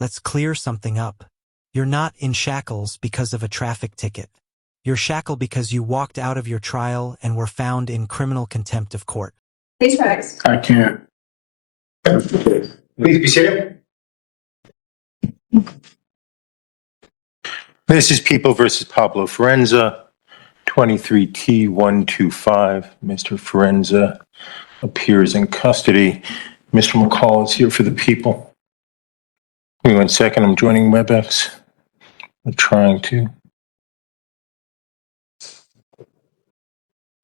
Let's clear something up. You're not in shackles because of a traffic ticket. You're shackled because you walked out of your trial and were found in criminal contempt of court. Please rise. I can't. Please be seated. This is People versus Pablo Forenza, 23T125. Mr. Forenza appears in custody. Mr. McCall is here for the people. Give me 1 second. I'm joining WebEx. I'm trying to.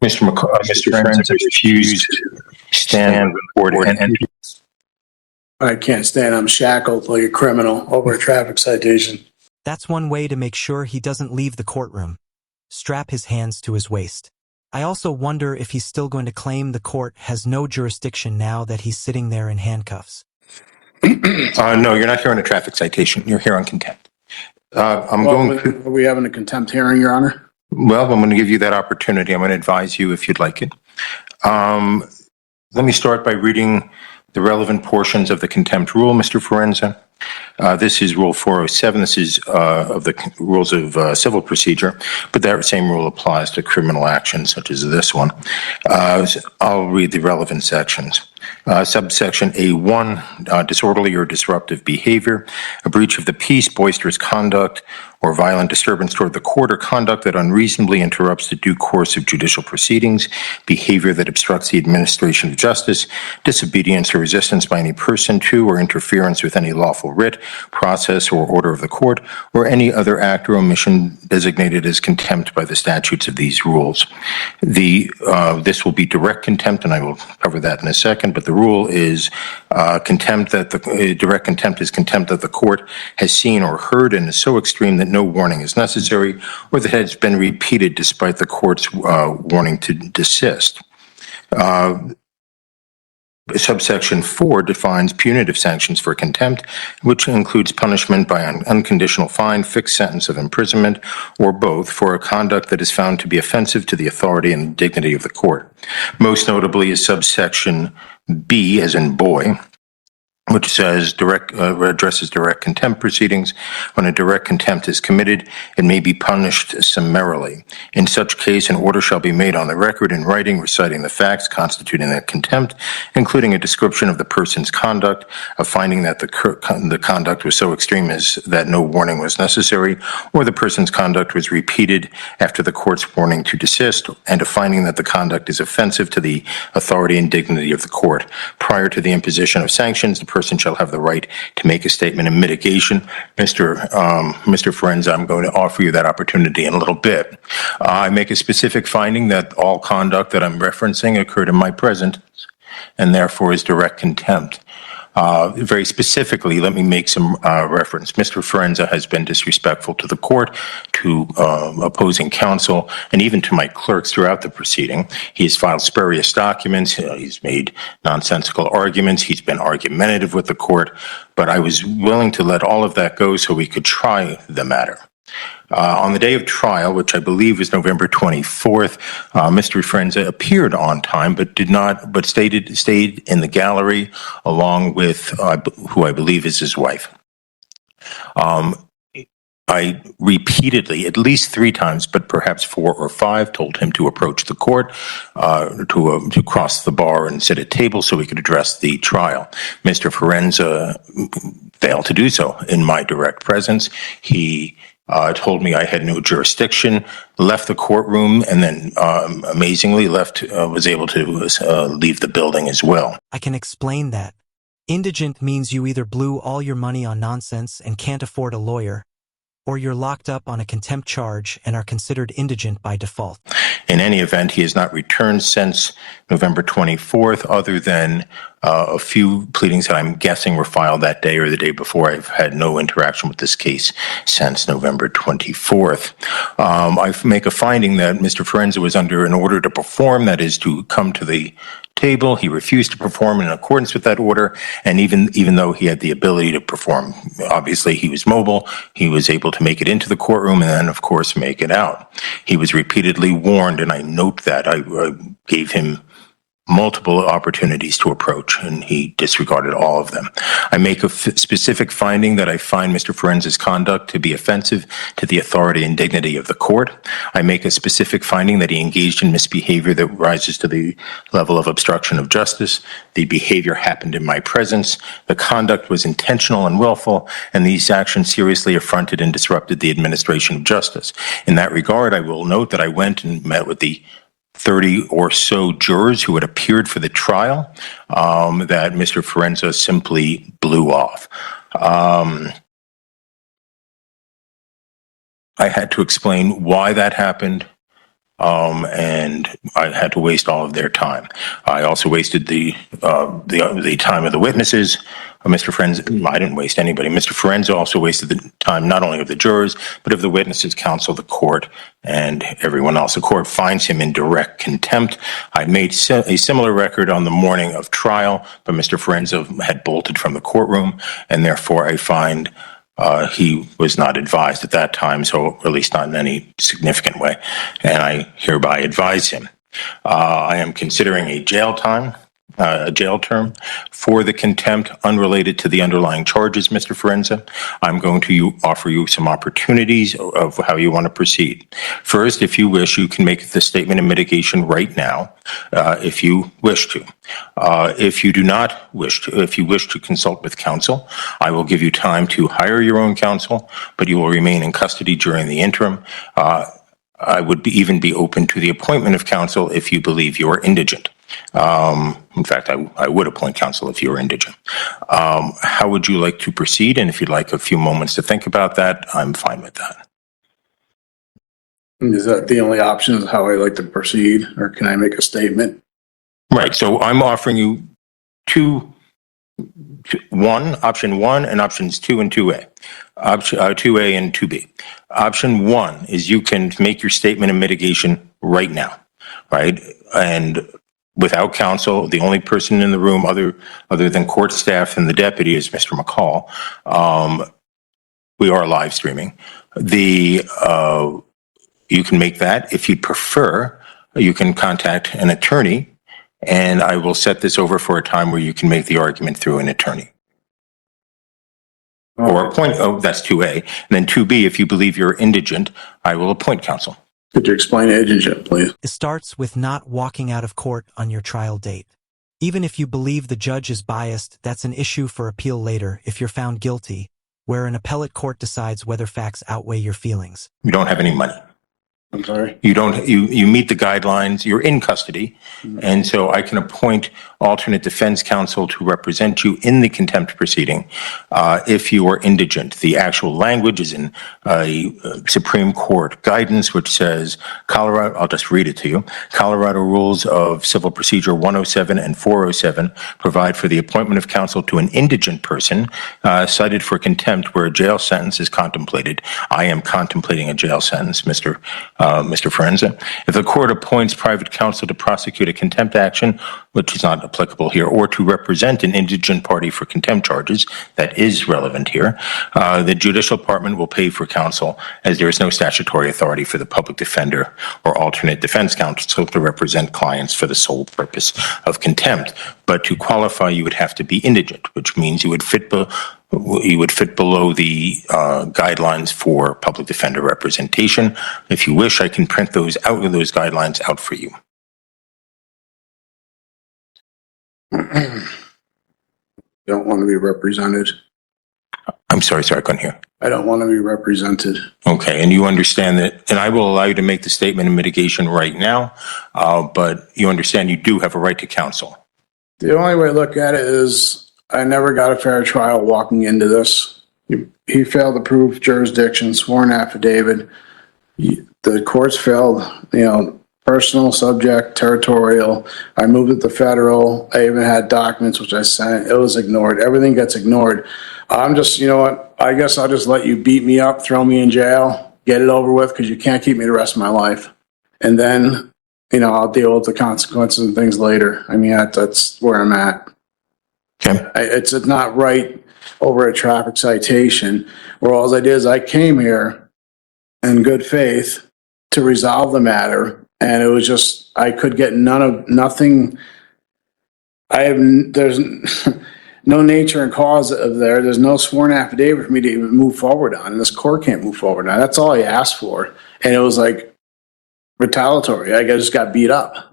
Mr. Forenza refused to stand before and enter. I can't stand. I'm shackled like a criminal over a traffic citation. That's one way to make sure he doesn't leave the courtroom. Strap his hands to his waist. I also wonder if he's still going to claim the court has no jurisdiction now that he's sitting there in handcuffs. No, you're not here on a traffic citation. You're here on contempt. Are we having a contempt hearing, Your Honor? Well, I'm going to give you that opportunity. I'm going to advise you if you'd like it. Let me start by reading the relevant portions of the contempt rule, Mr. Forenza. This is Rule 407. This is of the rules of civil procedure, but that same rule applies to criminal actions such as this one. I'll read the relevant sections. Subsection A1, disorderly or disruptive behavior, a breach of the peace, boisterous conduct, or violent disturbance toward the court, or conduct that unreasonably interrupts the due course of judicial proceedings, behavior that obstructs the administration of justice, disobedience or resistance by any person to or interference with any lawful writ, process, or order of the court, or any other act or omission designated as contempt by the statutes of these rules. This will be direct contempt, and I will cover that in a second, but the rule is contempt that direct contempt is contempt that the court has seen or heard and is so extreme that no warning is necessary, or that has been repeated despite the court's warning to desist. Subsection 4 defines punitive sanctions for contempt, which includes punishment by an unconditional fine, fixed sentence of imprisonment, or both, for a conduct that is found to be offensive to the authority and dignity of the court. Most notably is subsection B, as in boy, which says addresses direct contempt proceedings. When a direct contempt is committed, it may be punished summarily. In such case, an order shall be made on the record in writing reciting the facts constituting that contempt, including a description of the person's conduct, a finding that the conduct was so extreme as that no warning was necessary, or the person's conduct was repeated after the court's warning to desist, and a finding that the conduct is offensive to the authority and dignity of the court. Prior to the imposition of sanctions, the person shall have the right to make a statement of mitigation. Mr. Forenza, I'm going to offer you that opportunity in a little bit. I make a specific finding that all conduct that I'm referencing occurred in my presence and therefore is direct contempt. Very specifically, let me make some reference. Mr. Forenza has been disrespectful to the court, to opposing counsel, and even to my clerks throughout the proceeding. He has filed spurious documents. He's made nonsensical arguments. He's been argumentative with the court. But I was willing to let all of that go so we could try the matter. On the day of trial, which I believe was November 24th, Mr. Forenza appeared on time, but stayed in the gallery along with who I believe is his wife. I repeatedly, at least 3 times, but perhaps 4 or 5, told him to approach the court, to cross the bar and sit at table so we could address the trial. Mr. Forenza failed to do so in my direct presence. He told me I had no jurisdiction, left the courtroom, and then amazingly was able to leave the building as well. I can explain that. Indigent means you either blew all your money on nonsense and can't afford a lawyer, or you're locked up on a contempt charge and are considered indigent by default. In any event, he has not returned since November 24th, other than a few pleadings that I'm guessing were filed that day or the day before. I've had no interaction with this case since November 24th. I make a finding that Mr. Forenza was under an order to perform, that is to come to the table. He refused to perform in accordance with that order, and even though he had the ability to perform, obviously he was mobile, he was able to make it into the courtroom and then, of course, make it out. He was repeatedly warned, and I note that. I gave him multiple opportunities to approach, and he disregarded all of them. I make a specific finding that I find Mr. Forenza's conduct to be offensive to the authority and dignity of the court. I make a specific finding that he engaged in misbehavior that rises to the level of obstruction of justice. The behavior happened in my presence. The conduct was intentional and willful, and these actions seriously affronted and disrupted the administration of justice. In that regard, I will note that I went and met with the 30 or so jurors who had appeared for the trial that Mr. Forenza simply blew off. I had to explain why that happened, and I had to waste all of their time. I also wasted the time of the witnesses. Mr. Forenza, I didn't waste anybody. Mr. Forenza also wasted the time not only of the jurors, but of the witnesses, counsel, the court, and everyone else. The court finds him in direct contempt. I made a similar record on the morning of trial, but Mr. Forenza had bolted from the courtroom, and therefore I find he was not advised at that time, so at least not in any significant way, and I hereby advise him. I am considering a jail term for the contempt unrelated to the underlying charges, Mr. Forenza. I'm going to offer you some opportunities of how you want to proceed. First, if you wish, you can make the statement of mitigation right now, if you wish to. If you do not wish to, if you wish to consult with counsel, I will give you time to hire your own counsel, but you will remain in custody during the interim. I would even be open to the appointment of counsel if you believe you are indigent. In fact, I would appoint counsel if you were indigent. How would you like to proceed? And if you'd like a few moments to think about that, I'm fine with that. Is that the only option is how I like to proceed, or can I make a statement? Right. So I'm offering you option one and options 2 and 2A. 2A and 2B. Option 1 is you can make your statement of mitigation right now, right? And without counsel, the only person in the room other than court staff and the deputy is Mr. McCall. We are live streaming. You can make that. If you prefer, you can contact an attorney, and I will set this over for a time where you can make the argument through an attorney. Or appoint, that's 2A. And then 2B, if you believe you're indigent, I will appoint counsel. Could you explain indigent, please? It starts with not walking out of court on your trial date. Even if you believe the judge is biased, that's an issue for appeal later if you're found guilty, where an appellate court decides whether facts outweigh your feelings. You don't have any money. I'm sorry? You meet the guidelines, you're in custody, and so I can appoint alternate defense counsel to represent you in the contempt proceeding if you are indigent. The actual language is in a Supreme Court guidance which says, Colorado, I'll just read it to you, Colorado Rules of Civil Procedure 107 and 407 provide for the appointment of counsel to an indigent person cited for contempt where a jail sentence is contemplated. I am contemplating a jail sentence, Mr. Forenza. If the court appoints private counsel to prosecute a contempt action, which is not applicable here, or to represent an indigent party for contempt charges, that is relevant here, the judicial department will pay for counsel as there is no statutory authority for the public defender or alternate defense counsel to represent clients for the sole purpose of contempt. But to qualify, you would have to be indigent, which means you would fit below the guidelines for public defender representation. If you wish, I can print those guidelines out for you. Don't want to be represented. I'm sorry, I couldn't hear. I don't want to be represented. Okay, and you understand that, and I will allow you to make the statement of mitigation right now, but you understand you do have a right to counsel. The only way to look at it is I never got a fair trial walking into this. He failed to prove jurisdiction, sworn affidavit. The courts failed, personal, subject, territorial. I moved it to federal. I even had documents which I sent. It was ignored. Everything gets ignored. I'm just, you know what? I guess I'll just let you beat me up, throw me in jail, get it over with, because you can't keep me the rest of my life. And then, I'll deal with the consequences and things later. I mean, that's where I'm at. Okay. It's not right over a traffic citation where all I did is I came here in good faith to resolve the matter. And it was just, I could get nothing there's no nature and cause of there. There's no sworn affidavit for me to even move forward on, and this court can't move forward on. That's all I asked for. And it was like retaliatory. I just got beat up.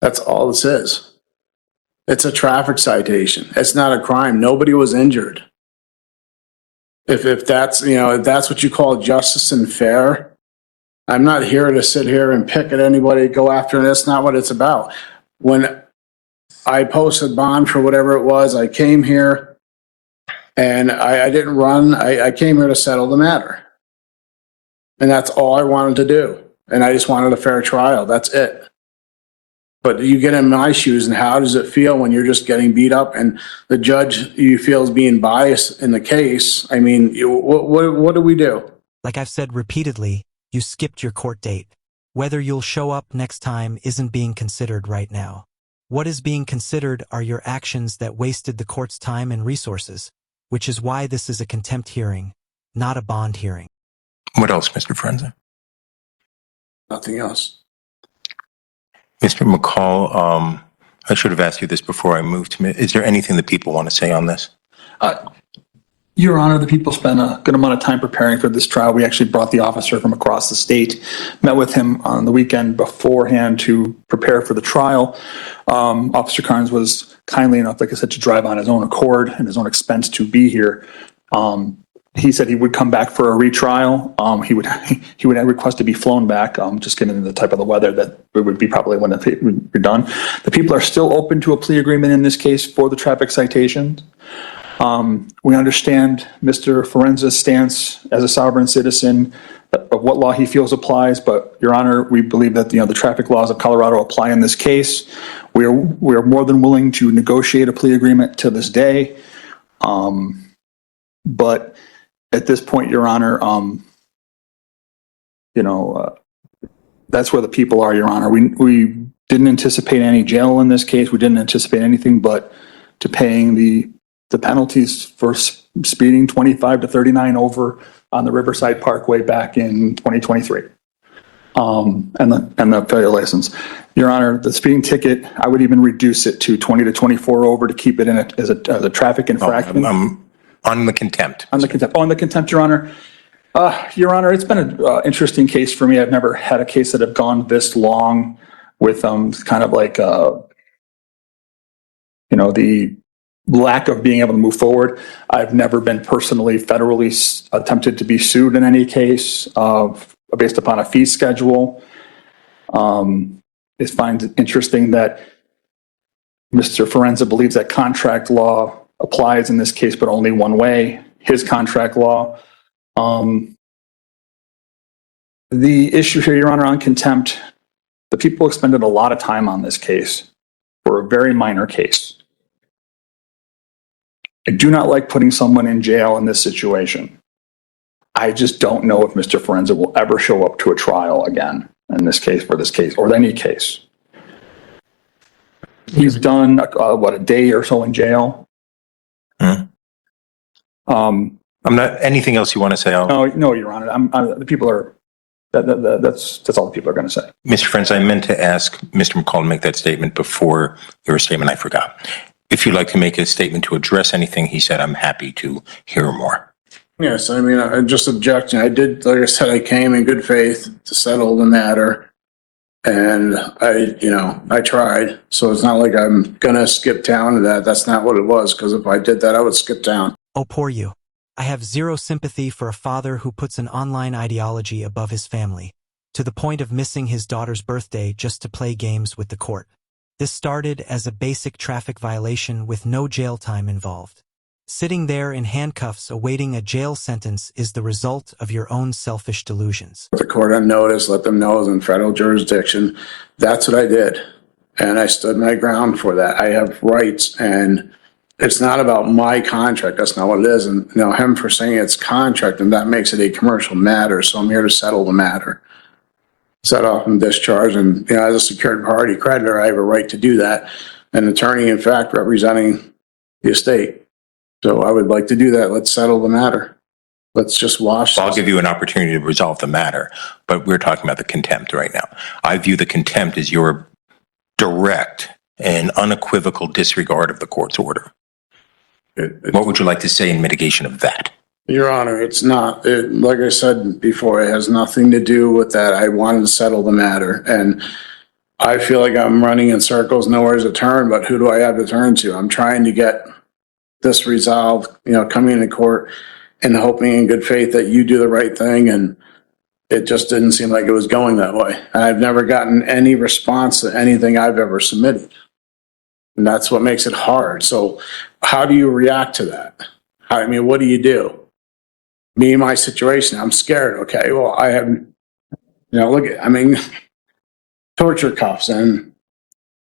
That's all this is. It's a traffic citation. It's not a crime. Nobody was injured. If that's, if that's what you call justice and fair, I'm not here to sit here and pick at anybody, go after. That's not what it's about. When I posted bond for whatever it was, I came here and I didn't run. I came here to settle the matter. And that's all I wanted to do. And I just wanted a fair trial. That's it. But you get in my shoes, and how does it feel when you're just getting beat up and the judge you feel is being biased in the case? I mean, what do we do? Like I've said repeatedly, you skipped your court date. Whether you'll show up next time isn't being considered right now. What is being considered are your actions that wasted the court's time and resources, which is why this is a contempt hearing, not a bond hearing. What else, Mr. Forenza? Nothing else. Mr. McCall, I should have asked you this before I moved to. Is there anything that people want to say on this? Your Honor, the people spent a good amount of time preparing for this trial. We actually brought the officer from across the state, met with him on the weekend beforehand to prepare for the trial. Officer Carnes was kindly enough, like I said, to drive on his own accord and his own expense to be here. He said he would come back for a retrial. He would request to be flown back, just given the type of the weather that it would be probably when it would be done. The people are still open to a plea agreement in this case for the traffic citations. We understand Mr. Forenza's stance as a sovereign citizen of what law he feels applies, but Your Honor, we believe that the traffic laws of Colorado apply in this case. We are more than willing to negotiate a plea agreement to this day, but at this point, Your Honor, that's where the people are, Your Honor. We didn't anticipate any jail in this case. We didn't anticipate anything but to paying the penalties for speeding 25 to 39 over on the Riverside Parkway back in 2023, and the failure license. Your Honor, the speeding ticket, I would even reduce it to 20 to 24 over to keep it in as a traffic infraction. On the contempt. On the contempt, Your Honor. Your Honor, it's been an interesting case for me. I've never had a case that have gone this long with kind of like the lack of being able to move forward. I've never been personally federally attempted to be sued in any case based upon a fee schedule. It finds it interesting that Mr. Forenza believes that contract law applies in this case, but only one way, his contract law. The issue here, Your Honor, on contempt, the people expended a lot of time on this case for a very minor case. I do not like putting someone in jail in this situation. I just don't know if Mr. Forenza will ever show up to a trial again in this case, for this case, or any case. He's done, a day or so in jail. I'm not, anything else you want to say? No, Your Honor. The people are, that's all the people are going to say. Mr. Forenza, I meant to ask Mr. McCall to make that statement before your statement. I forgot. If you'd like to make a statement to address anything he said, I'm happy to hear more. Yes, I mean, I'm just objecting. I did, like I said, I came in good faith to settle the matter, and I tried. So it's not like I'm gonna skip town to that. That's not what it was, because if I did that, I would skip town. Oh, poor you. I have zero sympathy for a father who puts an online ideology above his family, to the point of missing his daughter's birthday just to play games with the court. This started as a basic traffic violation with no jail time involved. Sitting there in handcuffs awaiting a jail sentence is the result of your own selfish delusions. Put the court on notice, let them know it was in federal jurisdiction. That's what I did. And I stood my ground for that. I have rights, and it's not about my contract. That's not what it is. And him for saying it's contract, and that makes it a commercial matter. So I'm here to settle the matter. Set off and discharge. And as a secured party creditor, I have a right to do that. An attorney, in fact, representing the estate. So I would like to do that. Let's settle the matter. Let's just wash this. I'll give you an opportunity to resolve the matter, but we're talking about the contempt right now. I view the contempt as your direct an unequivocal disregard of the court's order. What would you like to say in mitigation of that? Your Honor, it's not. Like I said before, it has nothing to do with that. I wanted to settle the matter, and I feel like I'm running in circles, nowhere to turn, but who do I have to turn to? I'm trying to get this resolved, coming into court and hoping in good faith that you do the right thing, and it just didn't seem like it was going that way. I've never gotten any response to anything I've ever submitted, and that's what makes it hard. So how do you react to that? What do you do? Me, my situation, I'm scared. Okay, well, I have, torture cuffs and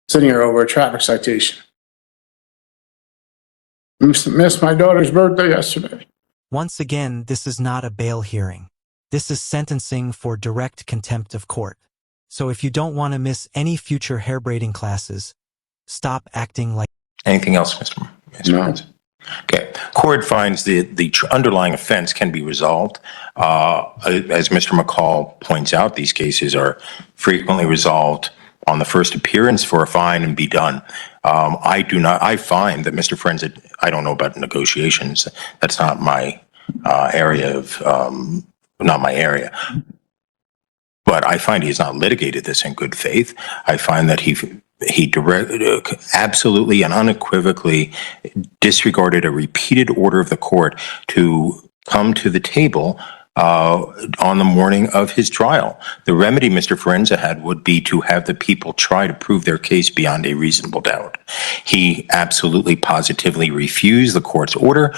sitting here over a traffic citation. Missed my daughter's birthday yesterday. Once again, this is not a bail hearing. This is sentencing for direct contempt of court. So if you don't want to miss any future hair-braiding classes, stop acting like... Anything else, Mr. No. Okay. Court finds the underlying offense can be resolved. As Mr. McCall points out, these cases are frequently resolved on the first appearance for a fine and be done. I find that Mr. Forenza, I don't know about negotiations. That's not my area. But I find he has not litigated this in good faith. I find that he absolutely and unequivocally disregarded a repeated order of the court to come to the table on the morning of his trial. The remedy Mr. Forenza had would be to have the people try to prove their case beyond a reasonable doubt. He absolutely positively refused the court's order,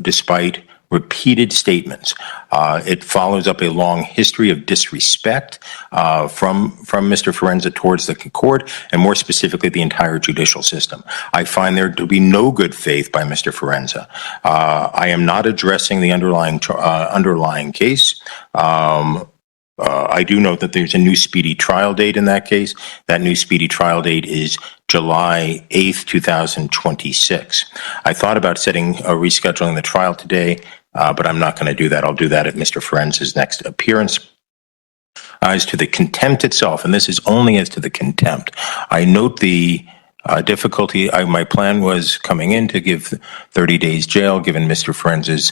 despite repeated statements. It follows up a long history of disrespect from Mr. Forenza towards the court, and more specifically, the entire judicial system. I find there to be no good faith by Mr. Forenza. I am not addressing the underlying case. I do note that there's a new speedy trial date in that case. That new speedy trial date is July 8th, 2026. I thought about rescheduling the trial today, but I'm not going to do that. I'll do that at Mr. Forenza's next appearance. As to the contempt itself, and this is only as to the contempt, I note the difficulty. My plan was coming in to give 30 days jail, given Mr. Forenza's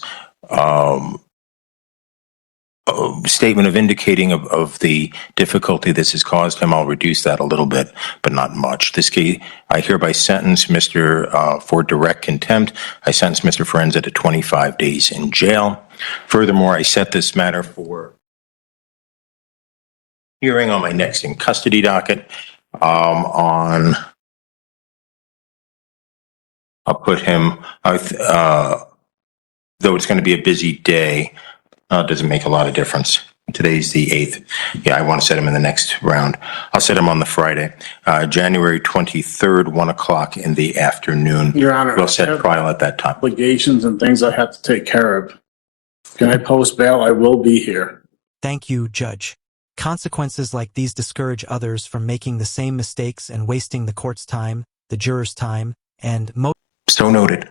statement of indicating of the difficulty this has caused him. I'll reduce that a little bit, but not much. This case, I hereby sentence Mr. For direct contempt. I sentence Mr. Forenza to 25 days in jail. Furthermore, I set this matter for hearing on my next in custody docket I'll put him, though it's going to be a busy day, it doesn't make a lot of difference. Today's the 8th. Yeah, I want to set him in the next round. I'll set him on the Friday, January 23rd, 1 o'clock in the afternoon. Your Honor, we'll set trial at that time. Obligations and things I have to take care of. Can I post bail? I will be here. Thank you, Judge. Consequences like these discourage others from making the same mistakes and wasting the court's time, the jurors' time, and So noted.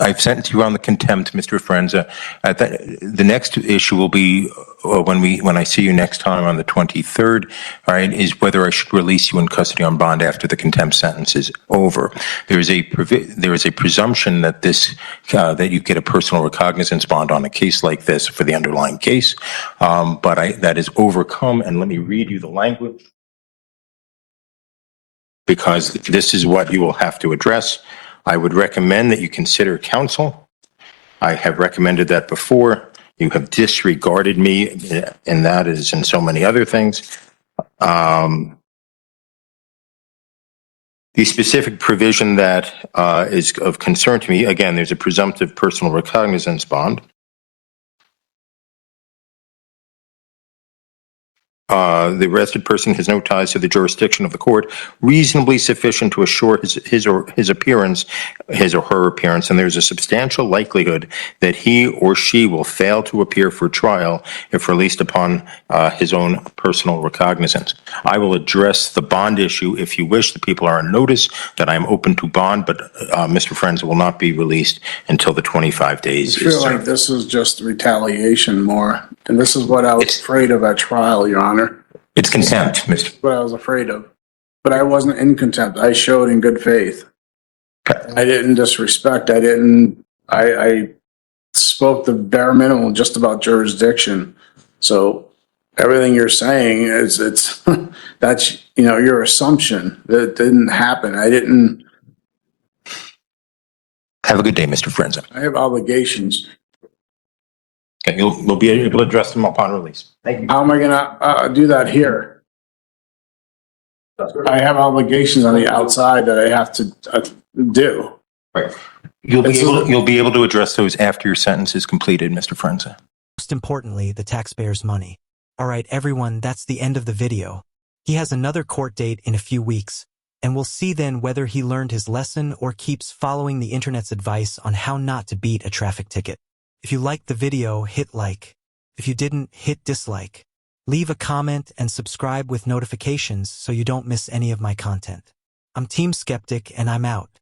I've sentenced you on the contempt, Mr. Forenza. The next issue will be when I see you next time on the 23rd, all right, is whether I should release you in custody on bond after the contempt sentence is over. There is a presumption that that you get a personal recognizance bond on a case like this for the underlying case, but that is overcome. And let me read you the language, because this is what you will have to address. I would recommend that you consider counsel. I have recommended that before. You have disregarded me, and that is in so many other things. The specific provision that is of concern to me, again, there's a presumptive personal recognizance bond. The arrested person has no ties to the jurisdiction of the court, reasonably sufficient to assure his or her appearance, and there's a substantial likelihood that he or she will fail to appear for trial if released upon his own personal recognizance. I will address the bond issue if you wish. The people are on notice that I'm open to bond, but Mr. Forenza will not be released until the 25 days I feel like this is just retaliation more, and this is what I was afraid of at trial, Your Honor. It's contempt, Mr. What I was afraid of. but I wasn't in contempt. I showed in good faith. Okay. I didn't disrespect. I spoke the bare minimum just about jurisdiction. So everything you're saying is that's, your assumption that it didn't happen. I didn't. Have a good day, Mr. Frenza. I have obligations. Okay, we'll be able to address them upon release. Thank you. How am I gonna do that here? I have obligations on the outside that I have to do. Right. You'll be able to address those after your sentence is completed, Mr. Frenza. Most importantly, the taxpayers' money. All right, everyone, that's the end of the video. He has another court date in a few weeks, and we'll see then whether he learned his lesson or keeps following the internet's advice on how not to beat a traffic ticket. If you liked the video, hit like. If you didn't, hit dislike. Leave a comment and subscribe with notifications so you don't miss any of my content. I'm Team Skeptic and I'm out.